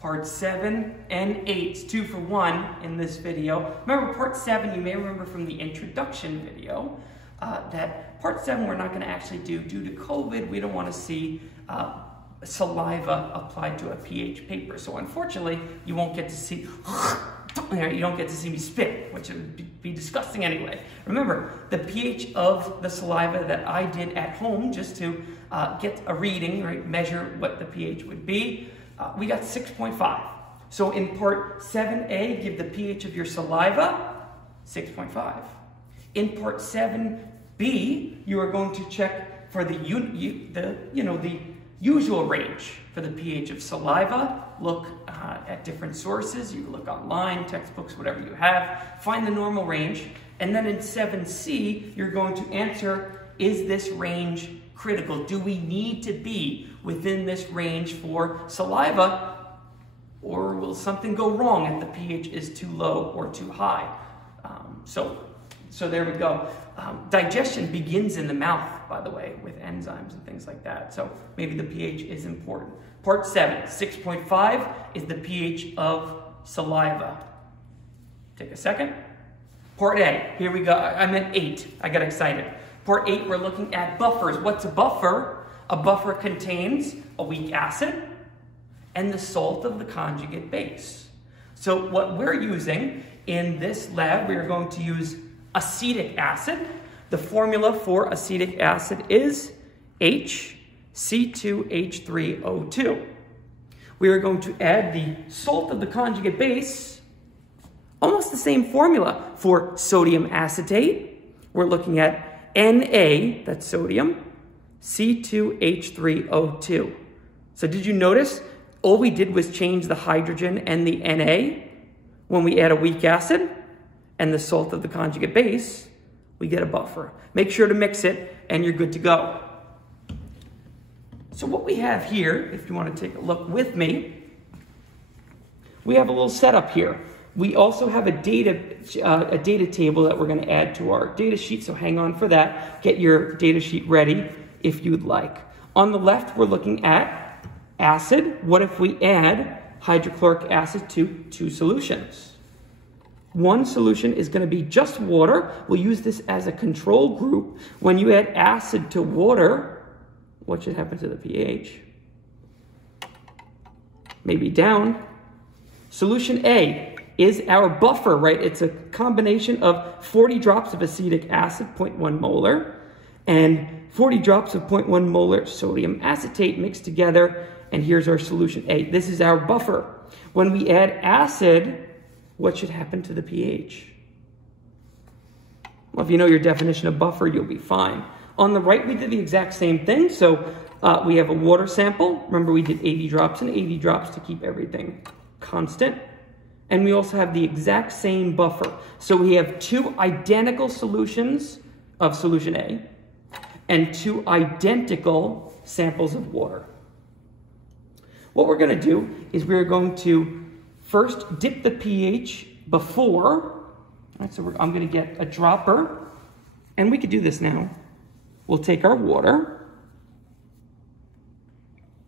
Part 7 and 8, 2 for 1 in this video. Remember part 7, you may remember from the introduction video, that part 7 we're not going to actually do due to COVID. We don't want to see saliva applied to a pH paper. So unfortunately, you won't get to see, you don't get to see me spit, which would be disgusting anyway. Remember, the pH of the saliva that I did at home just to get a reading, right, measure what the pH would be, we got 6.5. So in part 7a, give the pH of your saliva 6.5. In part 7b, you are going to check for the usual range for the pH of saliva. Look at different sources. You can look online, textbooks, whatever you have. Find the normal range. And then in 7c, you're going to answer, is this range critical? Do we need to be within this range for saliva? Or will something go wrong if the pH is too low or too high? So there we go. Digestion begins in the mouth, by the way, with enzymes and things like that. So maybe the pH is important. Part 7, 6.5 is the pH of saliva. Take a second. Part A, here we go. I meant 8. I got excited. Part 8, we're looking at buffers. What's a buffer? A buffer contains a weak acid and the salt of the conjugate base. So what we're using in this lab, we are going to use acetic acid. The formula for acetic acid is HC2H3O2. We are going to add the salt of the conjugate base, almost the same formula for sodium acetate. We're looking at Na, that's sodium, C2H3O2. So did you notice all we did was change the hydrogen and the Na? When we add a weak acid and the salt of the conjugate base, we get a buffer. Make sure to mix it and you're good to go. So what we have here, if you want to take a look with me, we have a little setup here. We also have a data table that we're going to add to our data sheet, so hang on for that. Get your data sheet ready if you'd like. On the left, we're looking at acid. What if we add hydrochloric acid to 2 solutions? One solution is going to be just water. We'll use this as a control group. When you add acid to water, what should happen to the pH? Maybe down. Solution A is our buffer, right? It's a combination of 40 drops of acetic acid, 0.1 molar, and 40 drops of 0.1 molar sodium acetate mixed together, and here's our solution A. This is our buffer. When we add acid, what should happen to the pH? Well, if you know your definition of buffer, you'll be fine. On the right, we did the exact same thing. So we have a water sample. Remember, we did 80 drops and 80 drops to keep everything constant. And we also have the exact same buffer. So we have 2 identical solutions of solution A and 2 identical samples of water. What we're going to do is we're going to first dip the pH before. Right, so I'm going to get a dropper, and we could do this now. We'll take our water.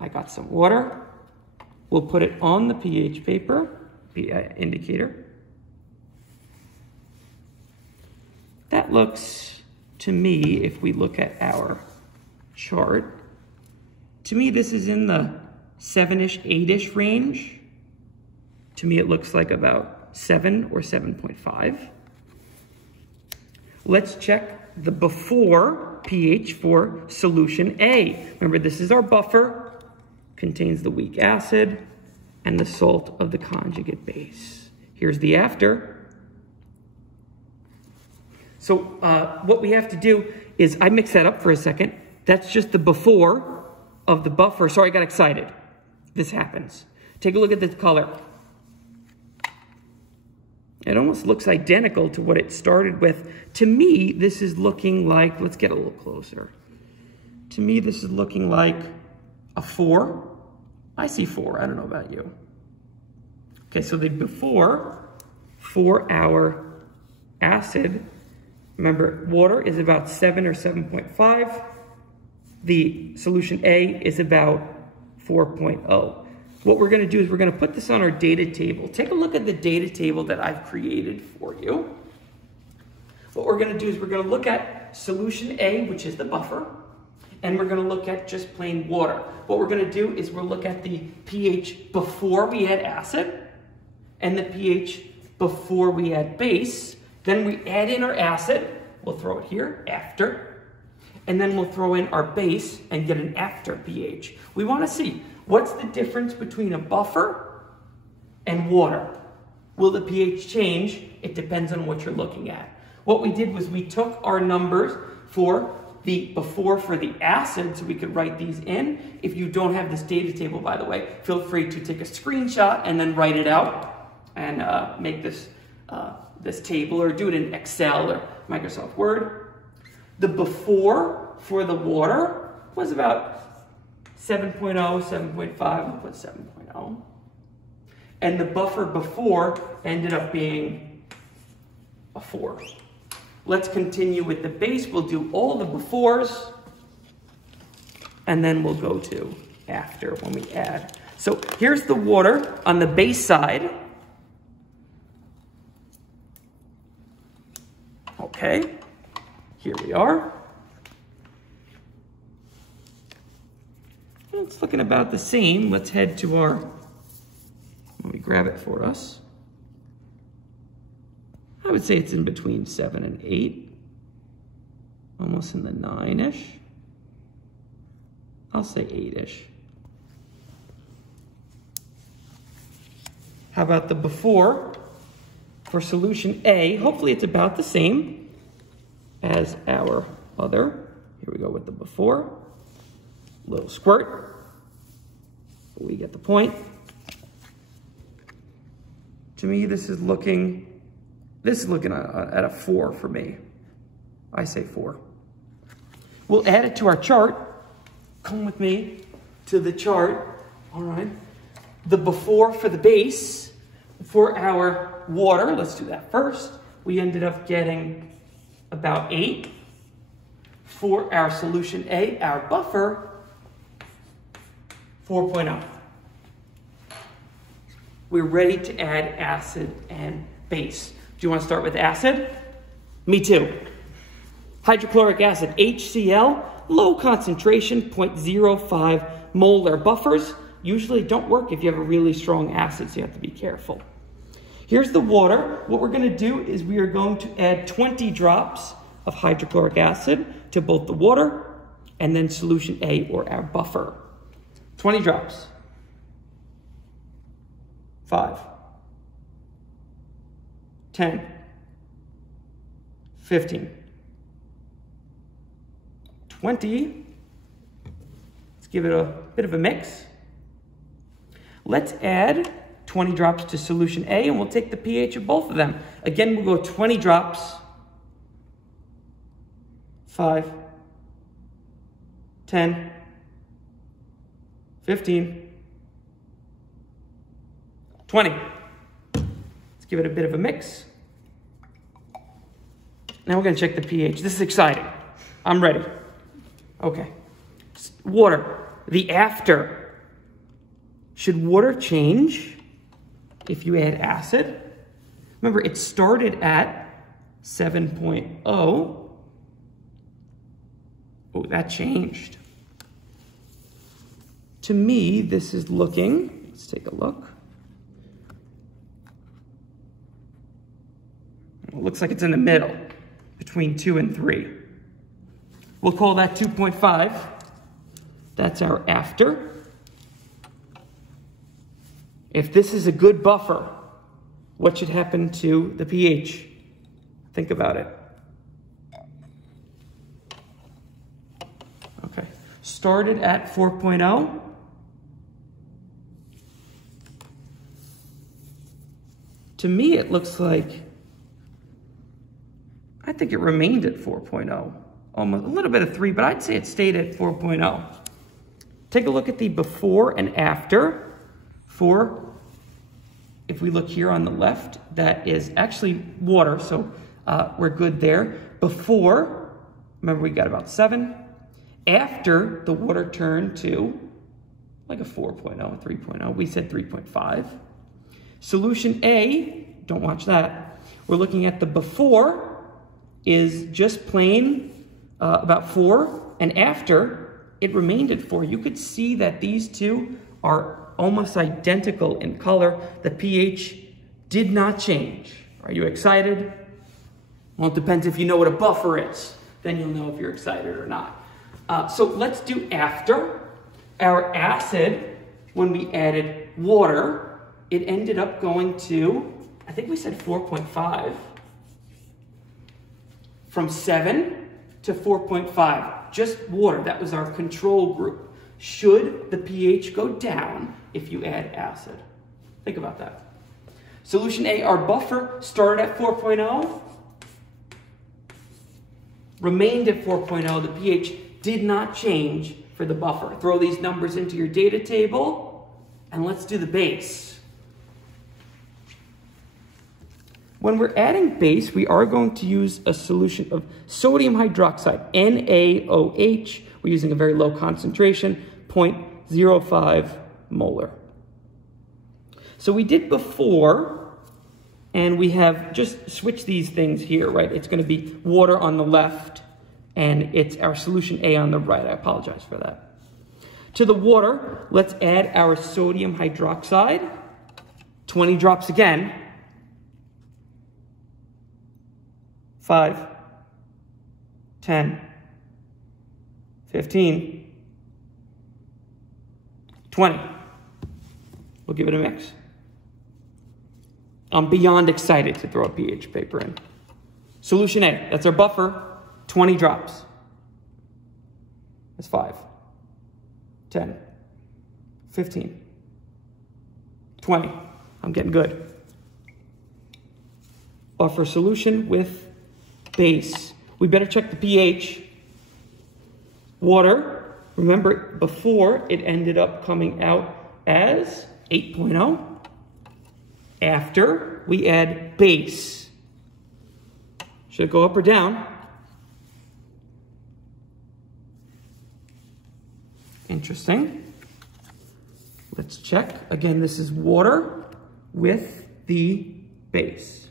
I got some water. We'll put it on the pH paper, indicator. That looks, to me, if we look at our chart, to me this is in the 7-ish, 8-ish range. To me it looks like about 7 or 7.5. Let's check the before pH for solution A. Remember, this is our buffer, contains the weak acid and the salt of the conjugate base. Here's the after. So what we have to do is, I mix that up for a second. That's just the before of the buffer. Sorry, I got excited. This happens. Take a look at the color. It almost looks identical to what it started with. To me, this is looking like, let's get a little closer. To me, this is looking like a 4. I see 4, I don't know about you. Okay, so the before for our acid, remember, water is about 7 or 7.5. The solution A is about 4.0. what we're going to do is we're going to put this on our data table. Take a look at the data table that I've created for you. What we're going to do is we're going to look at solution A, which is the buffer, and we're going to look at just plain water. What we're going to do is we'll look at the pH before we add acid and the pH before we add base. Then we add in our acid. We'll throw it here, after. And then we'll throw in our base and get an after pH. We want to see what's the difference between a buffer and water. Will the pH change? It depends on what you're looking at. What we did was we took our numbers for the before for the acid, so we could write these in. If you don't have this data table, by the way, feel free to take a screenshot and then write it out and make this, this table, or do it in Excel or Microsoft Word. The before for the water was about 7.0, 7.5, I'll put 7.0. And the buffer before ended up being a 4. Let's continue with the base. We'll do all the befores, and then we'll go to after when we add. So here's the water on the base side. Okay, here we are. It's looking about the same. Let's head to our, let me grab it for us. I would say it's in between 7 and 8, almost in the 9-ish. I'll say 8-ish. How about the before for solution A? Hopefully it's about the same as our other. Here we go with the before. Little squirt. We get the point. To me, this is looking at a 4 for me. I say 4. We'll add it to our chart. Come with me to the chart. All right. The before for the base for our water. Let's do that first. We ended up getting about 8. For our solution A, our buffer, 4.0. We're ready to add acid and base. Do you want to start with acid? Me too. Hydrochloric acid, HCl, low concentration, 0.05 molar. Buffers usually don't work if you have a really strong acid, so you have to be careful. Here's the water. What we're going to do is we are going to add 20 drops of hydrochloric acid to both the water and then solution A, or our buffer. 20 drops. 5. 10, 15, 20. Let's give it a bit of a mix. Let's add 20 drops to solution A, and we'll take the pH of both of them. Again, we'll go 20 drops. 5, 10, 15, 20. Let's give it a bit of a mix. Now we're going to check the pH. This is exciting. I'm ready. Okay. Water. The after. Should water change if you add acid? Remember, it started at 7.0. Oh, that changed. To me, this is looking, let's take a look. It looks like it's in the middle, between 2 and 3. We'll call that 2.5. That's our after. If this is a good buffer, what should happen to the pH? Think about it. Okay, started at 4.0. To me, it looks like, I think it remained at 4.0. Almost a little bit of 3, but I'd say it stayed at 4.0. Take a look at the before and after. If we look here on the left, that is actually water, so we're good there. Before, remember we got about 7. After, the water turned to like a 4.0, a 3.0. We said 3.5. Solution A, don't watch that. We're looking at the before is just plain about 4, and after it remained at 4. You could see that these two are almost identical in color. The pH did not change. Are you excited? Well, it depends if you know what a buffer is. Then you'll know if you're excited or not. So let's do after. Our acid, when we added water, it ended up going to, I think we said 4.5. From 7 to 4.5, just water. That was our control group. Should the pH go down if you add acid? Think about that. Solution A, our buffer started at 4.0, remained at 4.0. The pH did not change for the buffer. Throw these numbers into your data table, and let's do the base. When we're adding base, we are going to use a solution of sodium hydroxide, NaOH. We're using a very low concentration, 0.05 molar. So we did before, and we have just switched these things here, right? It's going to be water on the left, and it's our solution A on the right. I apologize for that. To the water, let's add our sodium hydroxide. 20 drops again. 5, 10, 15, 20. We'll give it a mix. I'm beyond excited to throw a pH paper in. Solution A, that's our buffer, 20 drops. That's 5, 10, 15, 20. I'm getting good. Buffer solution with base. We better check the pH. Water, remember before it ended up coming out as 8.0. After we add base. Should it go up or down? Interesting. Let's check. Again, this is water with the base.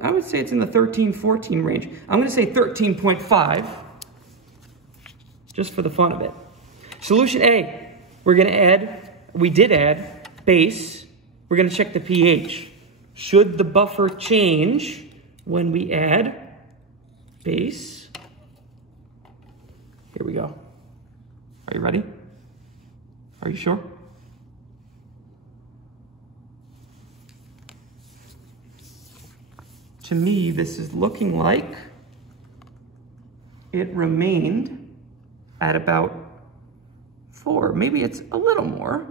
I would say it's in the 13, 14 range. I'm going to say 13.5, just for the fun of it. Solution A, we're going to add, we did add base. We're going to check the pH. Should the buffer change when we add base? Here we go. Are you ready? Are you sure? To me, this is looking like it remained at about 4. Maybe it's a little more.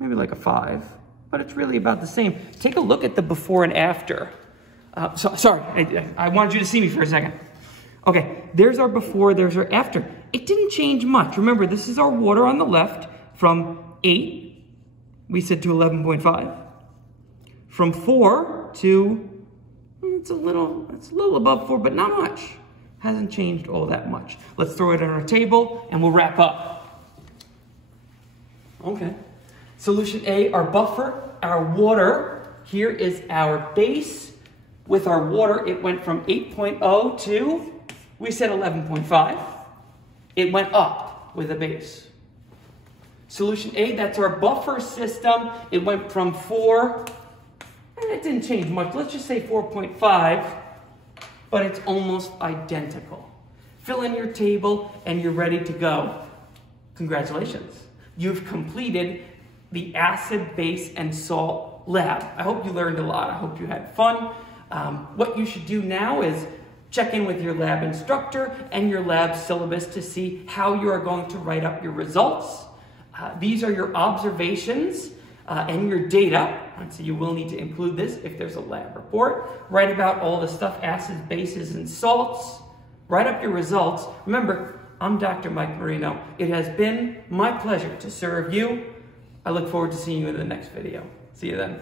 Maybe like a 5. But it's really about the same. Take a look at the before and after. Sorry, I wanted you to see me for a second. Okay, there's our before, there's our after. It didn't change much. Remember, this is our water on the left from 8, we said, to 11.5. From 4 to, it's a little above 4, but not much. Hasn't changed all that much. Let's throw it on our table and we'll wrap up. Okay. Solution A, our buffer, our water. Here is our base. With our water, it went from 8.0 to, we said 11.5. It went up with a base. Solution A, that's our buffer system. It went from 4, and it didn't change much. Let's just say 4.5, but it's almost identical. Fill in your table and you're ready to go. Congratulations. You've completed the acid, base, and salt lab. I hope you learned a lot. I hope you had fun. What you should do now is check in with your lab instructor and your lab syllabus to see how you are going to write up your results. These are your observations and your data. So you will need to include this if there's a lab report. Write about all the stuff, acids, bases, and salts. Write up your results. Remember, I'm Dr. Mike Marino. It has been my pleasure to serve you. I look forward to seeing you in the next video. See you then.